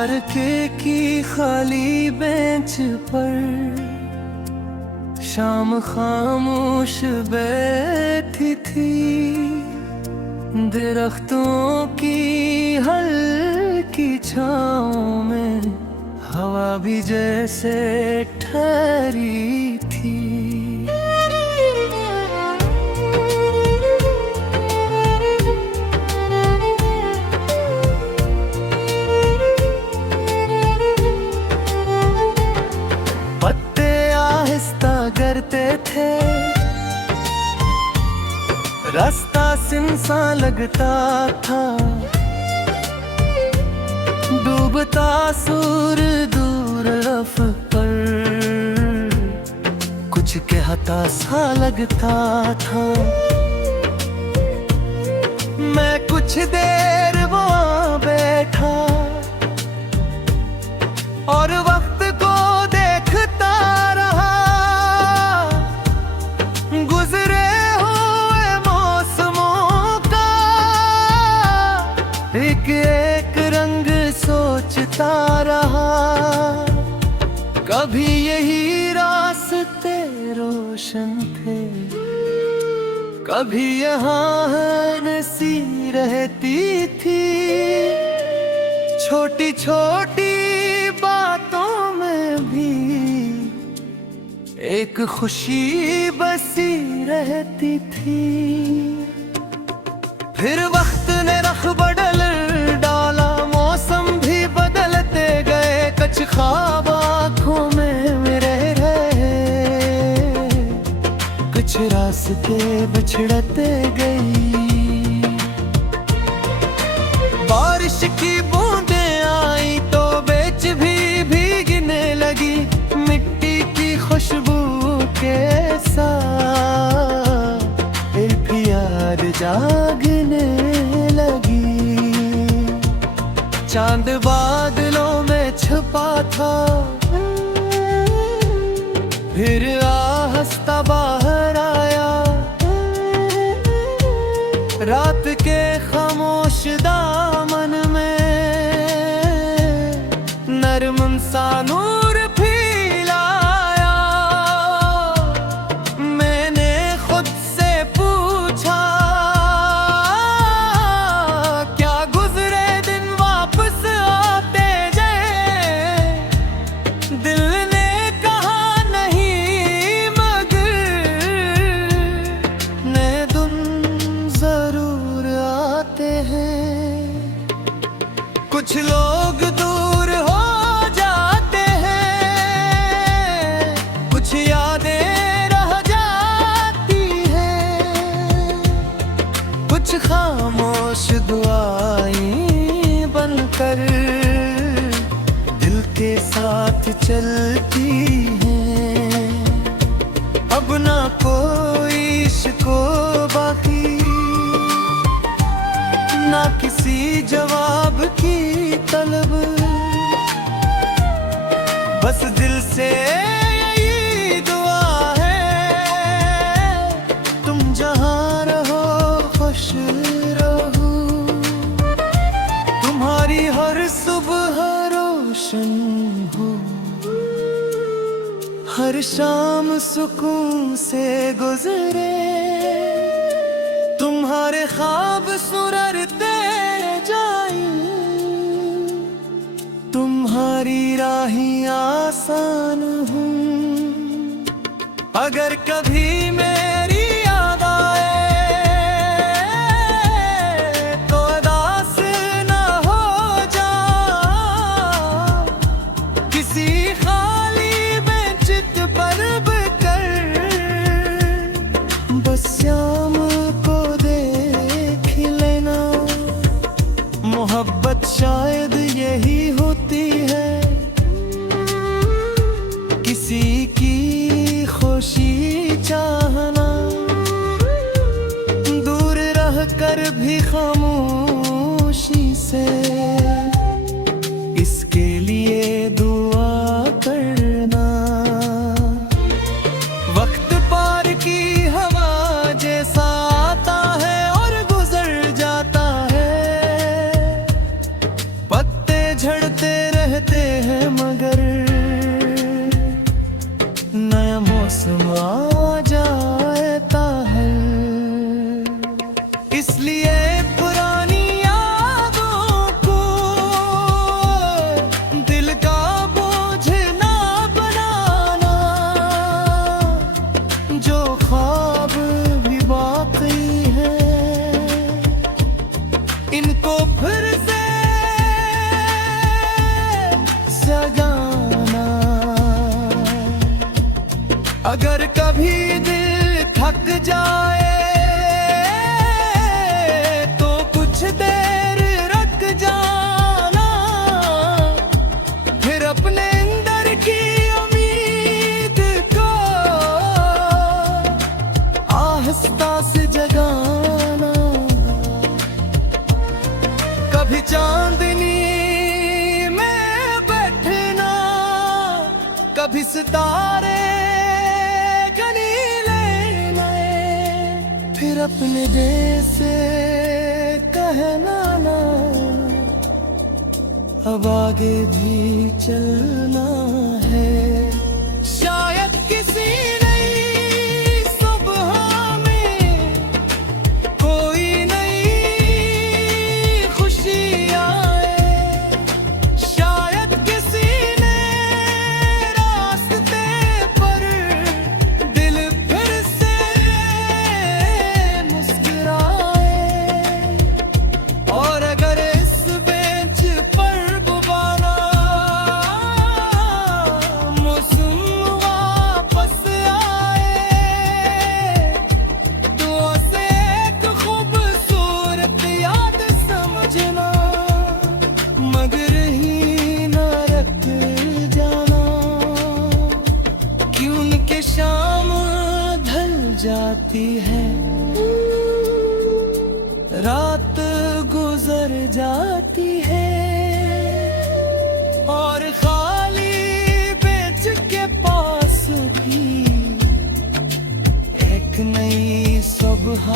पार्के की खाली बेंच पर शाम खामोश बैठी थी। दरख्तों की हल्की छाँव में हवा भी जैसे ठहरी थी। पत्ते आहिस्ता गिरते थे, रास्ता सुनसान लगता था। डूबता सूरज दूर रफ पर कुछ कहता सा लगता था। मैं कुछ देर वहाँ बैठा और वक्त को देखता रहा। गुजरे हुए मौसमों का एक एक रंग सोचता रहा। कभी यही रास्ते रोशन थे, कभी यहाँ हंसी रहती थी। छोटी छोटी बातों में भी एक खुशी बसी रहती थी। फिर वक्त ने रख बदल डाला, मौसम भी बदलते गए। कुछ ख्वाब आँखों में रह रहे, कुछ रास्ते बिछड़ते गई। बारिश की बूंदें आई तो बेच भी भीगने लगी। मिट्टी की खुशबू के साथ एक याद जागने लगी। चांद बादलों में छुपा था, फिर आहिस्ता बाहर आया। रात के खामोश दामन में नरम सा नूर फैलाया। मैंने खुद से पूछा, क्या गुजरे दिन वापस आते जाए? दिल ने कहा नहीं, मगर नए दिन जरूर आते हैं। कुछ लोग दूर हो जाते हैं, कुछ यादें रह जाती हैं। कुछ खामोश दुआएं बनकर दिल के साथ चलती हैं। अब ना कोई इश्को बाकी, ना किसी जवाब की तलब। बस दिल से यही दुआ है, तुम जहाँ रहो खुश रहो। तुम्हारी हर सुबह रोशन हो, हर शाम सुकून से गुजरे। तुम्हारे ख्वाब सुररते जाए, तुम्हारी राहें आसान हो। अगर कभी मेरी याद आए तो उदास ना हो जा। किसी खाली बेंच पर बैठकर बस शाम को देख लेना। मोहब्बत शायद यही होती है, किसी की खुशी चाहना। दूर रह कर भी खामोशी से इसके लिए दुआ करना। वक्त पार की हवा जैसा आता है और गुजर जाता है। पत्ते झड़ते अगर कभी दिल थक जाए तो कुछ देर रख जाना, फिर अपने अंदर की उम्मीद को आहिस्ता से जगाना। कभी चांदनी में बैठना, कभी सितारे गनी लेना, फिर अपने दिल से कहना ना, अब आगे भी चलना है। शायद किसी नई सुबह में कोई नई खुशी आए, शायद किसी ने रास्ते पर दिल फिर से मुस्कुराए। और अगर इस बेंच पर बुबाना मौसम वापस आए, दुआ से एक खूबसूरत याद समझना, मगर ही न रख जाना, क्योंकि शाम ढल जाती है, रात गुजर जाती है, और खाली बेंच के पास भी एक नई सुबह